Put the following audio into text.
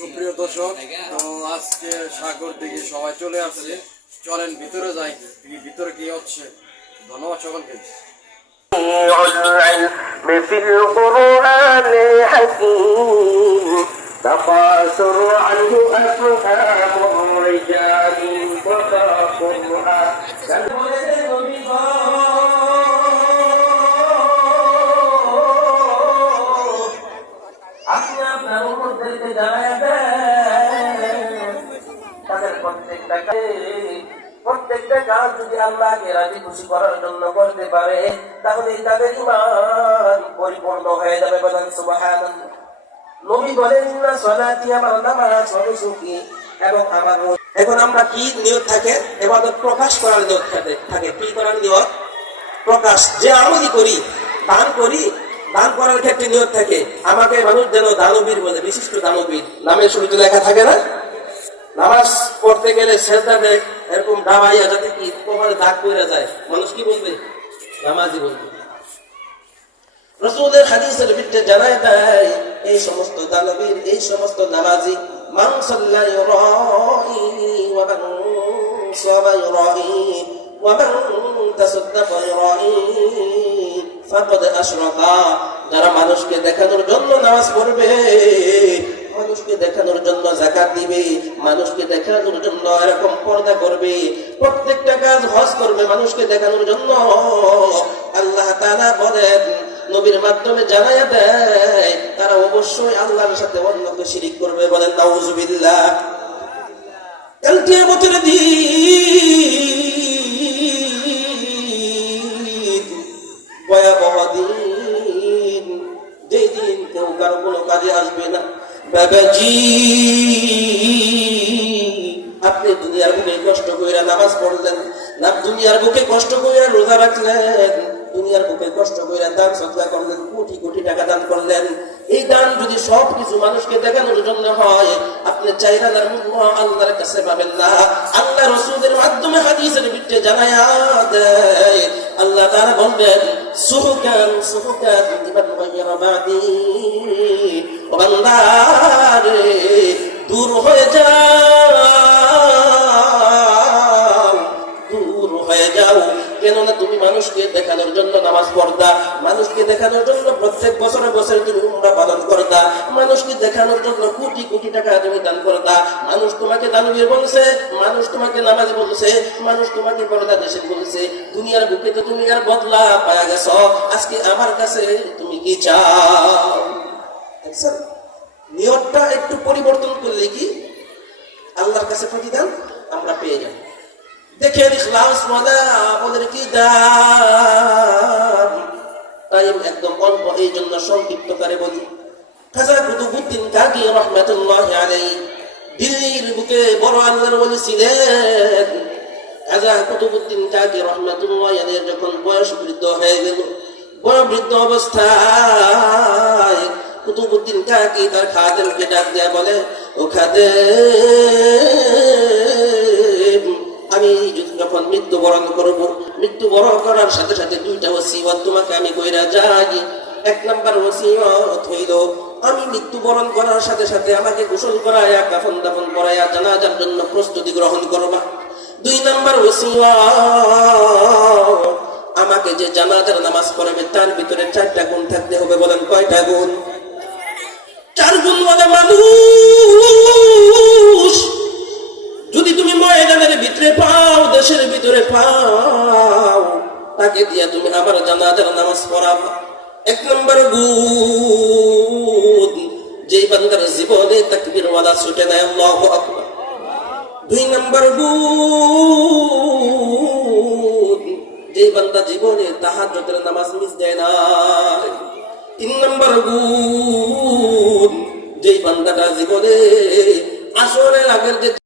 সুপ্রিয় দর্শক তো আজকে সাগর দিকে সবাই চলে আসছে চলেন ভিতরে যাই কি ভিতরে কি হচ্ছে ধন্যবাদ সকলকে العلم في القرآن حكيم تقاصر عنه أفهام الرجال وقرآن আপনি প্রত্যেকটা কাজ যদি আল্লাহকে রাজি খুশি করার জন্য করতে পারে, তাহলে তাদের ইমান পরিপূর্ণ হয়ে যাবে বলেন নবী বলেন না সলাতি আমার নামাজ হবে সুখী এবং আমার এখন আমরা কি নিয়ত থাকে? এবাদত প্রকাশ করার নিয়ত থাকে। থাকে কি করার নিয়ত? প্রকাশ। যে আমলই করি, দান করি, দান করার ক্ষেত্রে নিয়ত থাকে। আমাকে মানুষ যেন দানবীর বলে, বিশিষ্ট দানবীর, নামের শুরুতে লেখা থাকে না? নামাজ পড়তে গেলে সেজদা দেখ এরকম ডাবাইয়া যাতে কি কপালে দাগ পড়ে যায়, মানুষ কি বলবে? নামাজি বলবে হাদিসের ভিত্তিতে জানায় দেয়, এই সমস্ত দানবীর, এই সমস্ত নামাজি যারা মানুষকে দেখানোর জন্য নামাজ পড়বে মানুষকে দেখানোর জন্য জাকাত দিবে, মানুষকে দেখানোর জন্য এরকম পর্দা করবে, প্রত্যেকটা কাজ হজ করবে মানুষকে দেখানোর জন্য। আল্লাহ তাআলা বলেন, নবীর মাধ্যমে জানাইয়া দেয়, তারা অবশ্যই আল্লাহর সাথে অন্যকে শিরিক করবে বলেন, নাউজুবিল্লাহ। কালকে বছর দিন বাবাজি, আপনি দুনিয়ার বুকে কষ্ট কইরা নামাজ পড়লেন, না দুনিয়ার বুকে কষ্ট কইরা রোজা রাখলেন, দুনিয়ার বুকে কষ্ট কইরা দান সদকা করলেন, কোটি কোটি টাকা দান করলেন। এই দান যদি সব কিছু মানুষকে দেখানোর জন্য হয়, আপনি চাইরানার মূল্য আল্লাহর কাছে পাবেন না। আল্লাহ রসুলের মাধ্যমে হাদিসের ভিত্তিতে জানায়া দেয়, আল্লাহ তারা বলবেন, সুহুকান সুহুকান লিমান গায়্যারা বাদি ও বান্দারে দূর হয়ে যাও, দূর হয়ে যাও। কেননা তুমি মানুষকে দেখানোর জন্য নামাজ পড়তা, মানুষকে দেখানোর জন্য প্রত্যেক বছরে বছরে তুমি উমরা পালন করতা, মানুষকে দেখানোর জন্য কোটি কোটি টাকা তুমি দান করতা। মানুষ তোমাকে দানবীর বলছে, মানুষ তোমাকে নামাজ বলছে, মানুষ তোমাকে পর্দা দেশে বলছে। দুনিয়ার বুকে তো তুমি আর বদলা পায়া গেছ। আজকে আমার কাছে তুমি কি চাও? নিয়তটা একটু পরিবর্তন করলে কি? আল্লাহর কাছে প্রতিদান আমরা পেয়ে যাই। দেখেন ইখলাস ওয়ালা আমাদের কি দাম? টাইম একদম অল্প এই জন্য সংক্ষিপ্ত করে বলি। খাজা কুতুবুদ্দিন কাকি রহমাতুল্লাহ আলাইহি দিল্লির বুকে বড় আল্লাহর ওলি ছিলেন। খাজা কুতুবুদ্দিন কাকি রহমাতুল্লাহ আলাইহি যখন বয়স বৃদ্ধ হয়ে গেল বয়োবৃদ্ধ অবস্থায় কুতুবুদ্দিন কাকি তার খাদেমকে ডাক দেয়া বলে, ও খাদেম, আমি যখন মৃত্যুবরণ করব, মৃত্যুবরণ করার সাথে সাথে দুইটা ওসিয়ত তোমাকে আমি কইরা যাই। এক নাম্বার ওসিয়ত হইল, আমি মৃত্যুবরণ করার সাথে সাথে আমাকে গোসল করায়া, কাফন দাফন করায়া, জানাজার জন্য প্রস্তুতি গ্রহণ করবা। দুই নাম্বার ওসিয়ত, আমাকে যে জানাজার নামাজ পড়াবে তার ভিতরে চারটা গুণ থাকতে হবে বলেন কয়টা গুণ? বলে মানুষ। যদি তুমি ময়দানের ভিতরে পাও, দেশের ভিতরে পাও, তাকে দিয়া তুমি আবার জানাজার নামাজ এক নম্বর যেই বান্দার জীবনে ছুটে নেয় আল্লাহু আকবার। দুই নম্বর গুণ যে বান্দা জীবনে তাহাজ্জুদের নামাজ মিস দেয় না তিন নম্বর গুণ যেই বান্দাটা জীবনে আসরের আগের যে